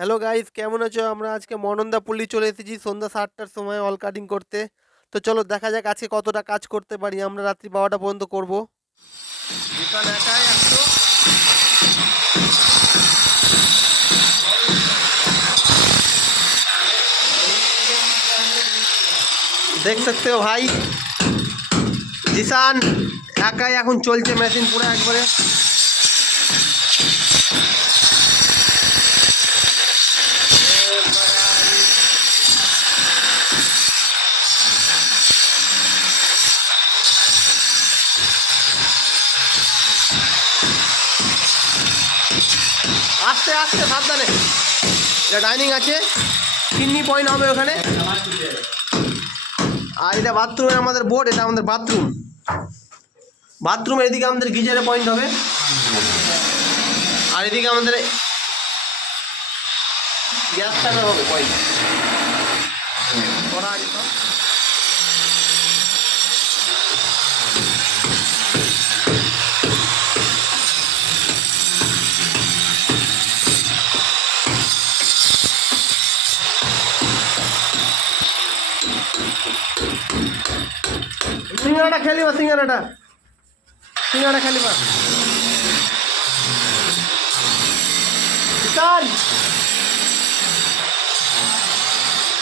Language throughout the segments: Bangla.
হ্যালো গাইস, কেমন আছো? আমরা আজকে মনন্দাপল্লী চলে এসেছি সন্ধ্যা ৭টার সময় অল কাটিং করতে। তো চলো দেখা যাক আজকে কতটা কাজ করতে পারি। আমরা রাত্রি ১২টা পর্যন্ত করব। বিশাল একাই একশো। দেখ सकते हो ভাই, জিসান একাই এখন চলছে মেশিন পুরো একবারে। আস্তে আস্তে সাবধানে। এটা ডাইনিং আছে, চিমনি পয়েন্ট হবে ওখানে। আর এটা বাথরুমের আমাদের বোর্ড, এটা আমাদের বাথরুম। বাথরুমের এদিকে আমাদের গিজারের পয়েন্ট হবে, আর এদিকে আমাদের গ্যাস টাকার হবে পয়েন্ট করা আছে সব। সিঙ্গারাটা খেলিবা, সিঙ্গারাটা খেলিবা। চিকেন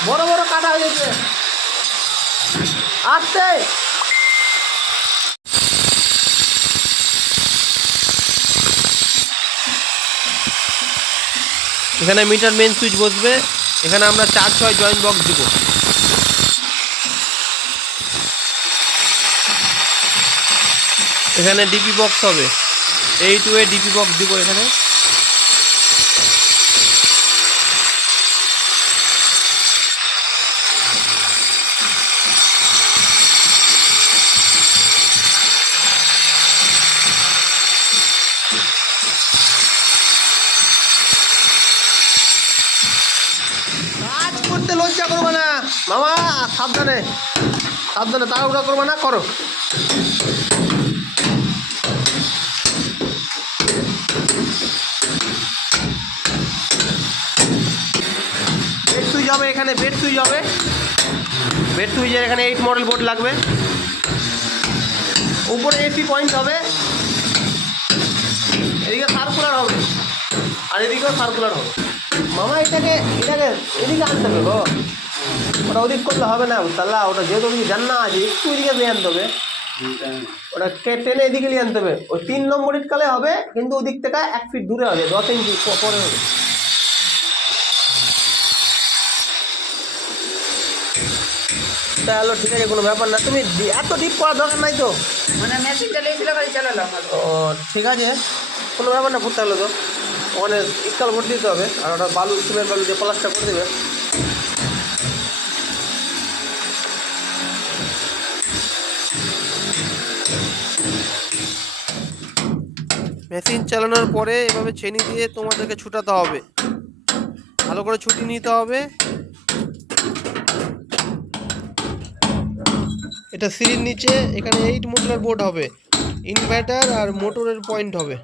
বড় বড় কাটা হয়ে গেছে, আসতে। এখানে মিটার মেন সুইচ বসবে, এখানে আমরা 4-6 জয়েন্ট বক্স দিব। এখানে ডিপি বক্স হবে, 8 ওয়ে ডিপি বক্স দিব এখানে। কাজ করতে লজ্জা করবো না মামা, সাবধানে সাবধানে, তাড়াহুড়া করবো না, করো। বেড সুইচ হবে এখানে, বেড সুইচ হবে। বেড সুইচের এখানে 8 মডেল বোর্ড লাগবে। উপরে এসি পয়েন্ট হবে, এদিকে সার্কুলার হবে, আর এদিকেও সার্কুলার হবে। মামা এটাকে এদিকে আনতে হবে গো, ওটা ওদিক করলে হবে না তাহলে। ওটা যেহেতু ওদিকে জান্না আছে, একটু এদিকে নিয়ে আনতে হবে। ওটা টেনে এদিকে নিয়ে আনতে হবে। ওই 3 নম্বর ইটকালে হবে, কিন্তু ওদিক থেকে 1 ফিট দূরে হবে, 10 ইঞ্চি পরে হবে। তাহলে ঠিক আছে, কোনো ব্যাপার না। তুমি এত ডিপ করার দরকার নাই তো, মানে মেশিন চালিয়েছিল খালি চালালাম। ও ঠিক আছে, কোনো ব্যাপার না। ভর্তি থাকলো তো ওখানে ইটকাল ভর্তি দিতে হবে, আর ওটা বালু, সিমেন্ট বালু দিয়ে প্লাস্টার করে দেবে। মেশিন চালানোর পরে এভাবে চেনি দিয়ে তোমাদেরকে ছুটাতে হবে, ভালো করে ছুটি নিতে হবে। এটা সিঁড়ির নিচে, এখানে 8 মডেলের বোর্ড হবে, ইনভার্টার আর মোটরের পয়েন্ট হবে।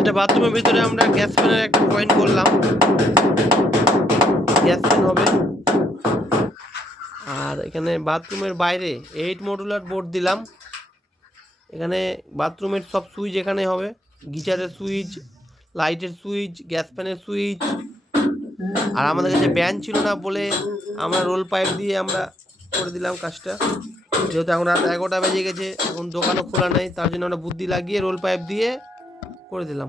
এটা বাথরুমের ভিতরে আমরা গ্যাস ফ্যানের একটা পয়েন্ট করলাম, গ্যাস ফ্যান হবে। আর এখানে বাথরুমের বাইরে 8 মডুলার বোর্ড দিলাম। এখানে বাথরুমের সব সুইচ এখানে হবে, গিজারের সুইচ, লাইটের সুইচ, গ্যাস ফ্যানের সুইচ। আর আমাদের কাছে ব্যান ছিল না বলে আমরা রোল পাইপ দিয়ে আমরা করে দিলাম কাজটা। যেহেতু এখন রাত 11টা বেজে গেছে, এখন দোকানও খোলা নেই, তার জন্য আমরা বুদ্ধি লাগিয়ে রোল পাইপ দিয়ে করে দিলাম।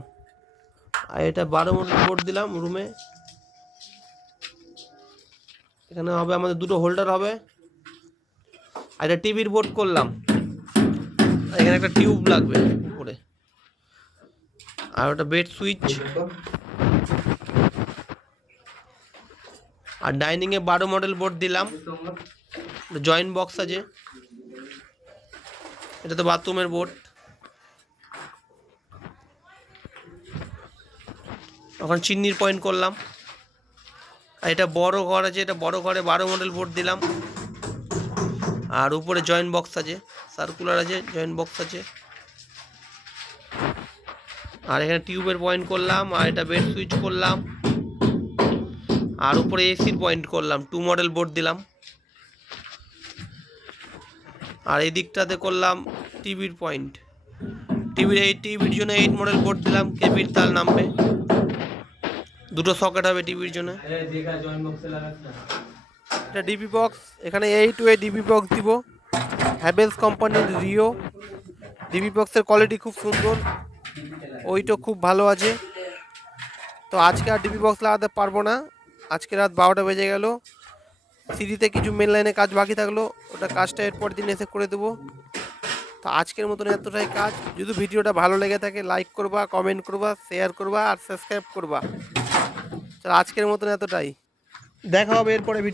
আর এটা 12 মডেল বোর্ড দিলাম রুমে। এখানে হবে আমাদের 2টো হোল্ডার হবে। আর এটা টিভির বোর্ড করলাম, এখানে একটা টিউব লাগবে উপরে। আর ওটা বেড সুইচ। আর ডাইনিংয়ে 12 মডেল বোর্ড দিলাম, জয়েন্ট বক্স আছে। এটা তো বাথরুমের বোর্ড। এখন চিন্নির পয়েন্ট করলাম। আর এটা বড় ঘর আছে, এটা বড় ঘরে 12 মডেল বোর্ড দিলাম। আর উপরে জয়েন্ট বক্স আছে, সার্কুলার আছে, জয়েন্ট বক্স আছে। আর এখানে টিউবের পয়েন্ট করলাম, আর এটা বেড সুইচ করলাম, আর উপরে এসির পয়েন্ট করলাম, 2 মডেল বোর্ড দিলাম। আর এই দিকটাতে করলাম টিভির পয়েন্ট, টিভির জন্য 8 মডেল বোর্ড দিলাম, কেবির তার নামবে, 2টো সকেট হবে টিভির জন্য। এটা ডিবি বক্স, এখানে 8 ওয়ে ডিবি বক্স দিব, হ্যাভেলস কোম্পানির রিও। ডিবি বক্সের কোয়ালিটি খুব সুন্দর, ওইটা খুব ভালো আছে। তো আজকে আর ডিবি বক্স লাগাতে পারবো না, আজকে রাত 12টা বেজে গেল। সিঁড়িতে কিছু মেন লাইনে কাজ বাকি থাকলো, ওটা কাজটা এরপর দিন এসে করে দেবো। তো আজকের মতন এতটাই কাজ। যদি ভিডিওটা ভালো লেগে থাকে লাইক করবা, কমেন্ট করবা, শেয়ার করবা আর সাবস্ক্রাইব করবা। চলো আজকের মতন এতটাই, দেখা হবে এরপরে ভিডিও।